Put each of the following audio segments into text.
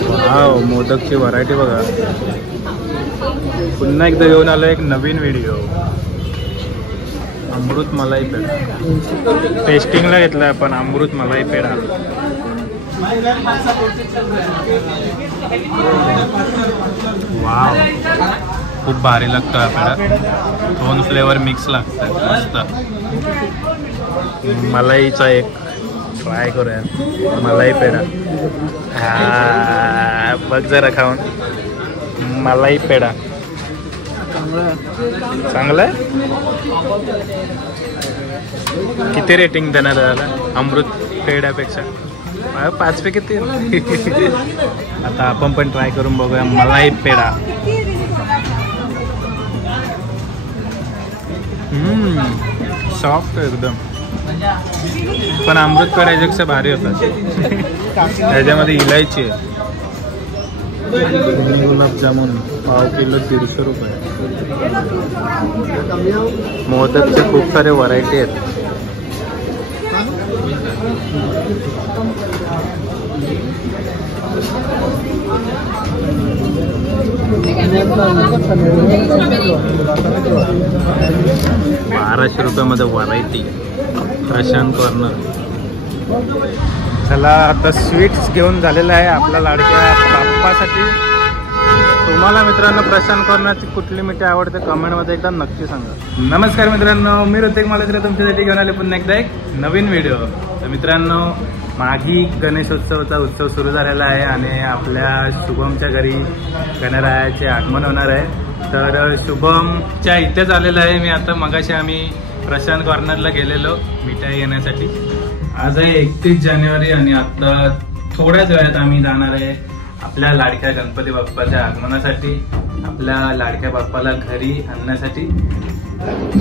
Wow, मोदकची variety बघा. पुन्हा एकदा घेऊन आलो एक नवीन व्हिडिओ. अमृत मलाई पेढा टेस्टिंगला घेतला आपण. अमृत मलाई पेढा वाव, खूप भारी लागतो हा पेढा. 2 फ्लेवर मिक्स लागतात मस्त. मलाईचा एक ट्राय करूया. मलाई पेढा. हा बघ जरा खाऊन. मलाई पेढा चांगला आहे. किती रेटिंग देणार त्याला अमृत पेढ्यापेक्षा? 5 पैकी 3. आता आपण पण ट्राय करून बघूया मलाई पेढा. सॉफ्ट एकदम, पण अमृत पेढ्यापेक्षा भारी होता. त्याच्यामध्ये इलायची आहे. गुलाबजामुन पाव किलो 150 रुपये. मोदकचे खूप सारे व्हरायटी आहेत. ₹1200 व्हरायटी. प्रशांत कॉर्नर. चला आता स्वीट्स घेऊन झालेला आहे आपल्या लाडक्या बाप्पासाठी. तुम्हाला मित्रांनो प्रशांत कॉर्नरची कुठली मिठाई आवडते कमेंटमध्ये एकदा नक्की सांगा. नमस्कार मित्रांनो, मी ऋतिक मालुसरे तुमच्यासाठी घेऊन आले पुन्हा एकदा एक नवीन व्हिडिओ. तर मित्रांनो, माघी गणेशोत्सवाचा उत्सव सुरू झालेला आहे आणि आपल्या शुभमच्या घरी गणरायाचे आगमन होणार आहे. तर शुभमच्या इथेच आलेलं आहे मी आता. मगाशी आम्ही प्रशांत कॉर्नरला गेलेलो मिठाई घेण्यासाठी. आज आहे 31 जानेवारी आणि आता थोड्याच वेळात आम्ही जाणार आहे आपल्या लाडक्या गणपती बाप्पाच्या आगमनासाठी. आपल्या लाडक्या बाप्पाला घरी आणण्यासाठी.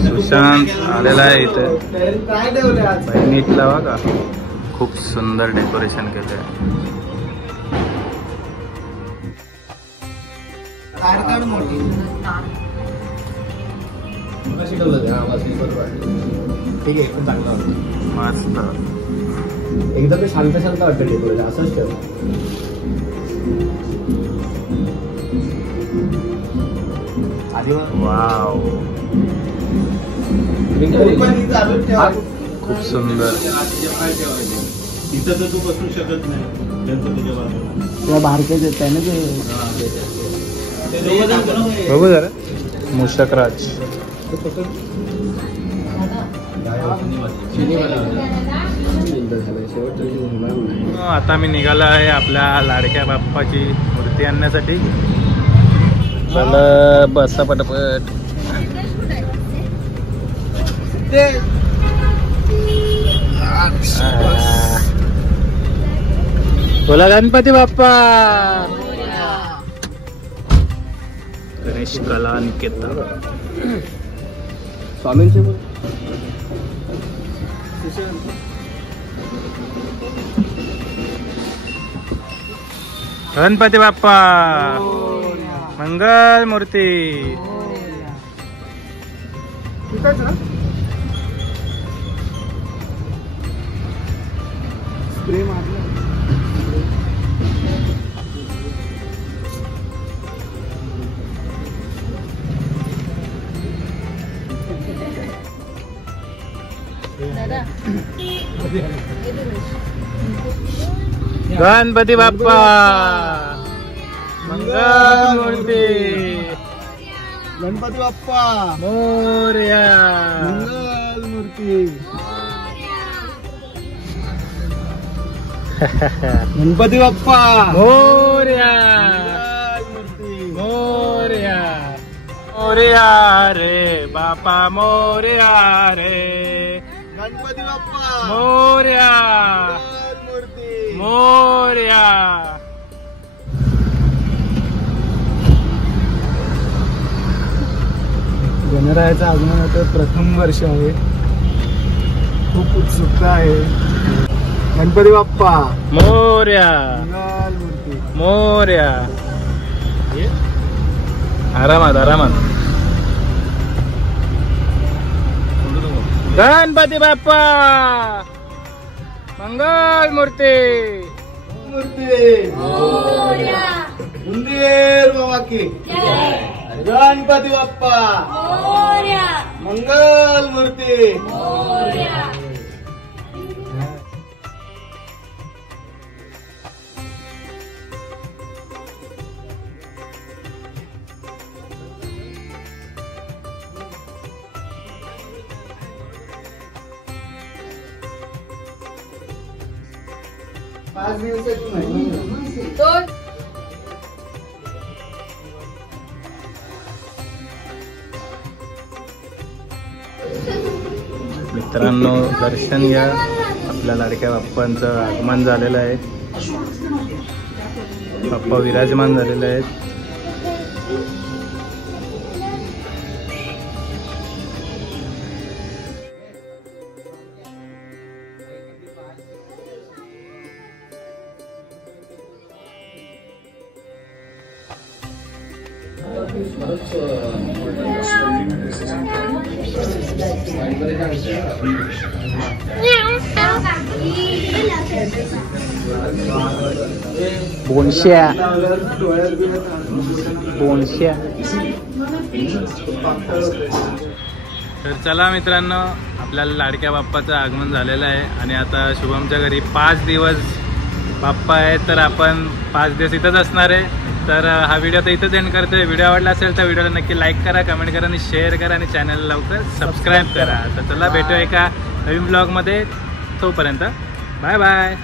सुशांत आलेला आहे इथे. नीट लावा का, खूप सुंदर डेकोरेशन केलं आहे. ठीक आहे, एकदम चांगला वाटतं. मस्त, एकदम शांत शांत वाटतं डेकोरेशन. असंच ठेव. आधी वाव, खूप सुंदर. इथं तर तू बसू शकत नाही गणपतीच्या बाजूला. बारकेच येत आहे ना ते. बघू जरा. मुशकराज. आता मी निघाला आहे आपल्या लाडक्या बाप्पाची मूर्ती आणण्यासाठी. चला बसा पटापट. बोला गणपती बाप्पा. गणेश कला निकेतन. स्वामींचे बोल. गणपती बाप्पा मंगल मूर्ती. स्प्रे मारला. गणपती बाप्पा मंगल मूर्ती. गणपती बाप्पा मोरया. मंगल मूर्ती. गणपती बाप्पा मोरया. मंगल मूर्ती. मोरया. मोरया रे बापा मोरया रे. गणपती बाप्पा मोरया. मंगल मूर्ती. मोरया. गणरायाचं आगमनाचं प्रथम वर्ष आहे. खूप उत्सुकता आहे. गणपती बाप्पा मोरया. मंगल मूर्ती. मोरया. आरामात आरामात. गणपती बाप्पा मंगल मूर्ती. मूर्ती उंदीर बाबा की गणपती बाप्पा मंगल मूर्ती पाच दिवसाची महिना मित्रांनो दर्शन घ्या. आपल्या लाडक्या बाप्पांचं आगमन झालेलं आहे. बाप्पा विराजमान झालेले आहेत. बोनश्या बोनश्या. तर चला मित्रांनो, आपल्याला लाडक्या बाप्पाचं आगमन झालेलं आहे आणि आता शुभमच्या घरी 5 दिवस बाप्पा आहे. तर आपण 5 दिवस इथंच असणार आहे. तर हा व्हिडिओ तर इथंच एंड करतोय. व्हिडिओ आवडला असेल तर व्हिडिओला नक्की लाईक करा, कमेंट करा आणि शेअर करा आणि चॅनलला लवकर सबस्क्राईब करा. तर चला भेटूया एका नवीन ब्लॉगमध्ये. तोपर्यंत बाय बाय.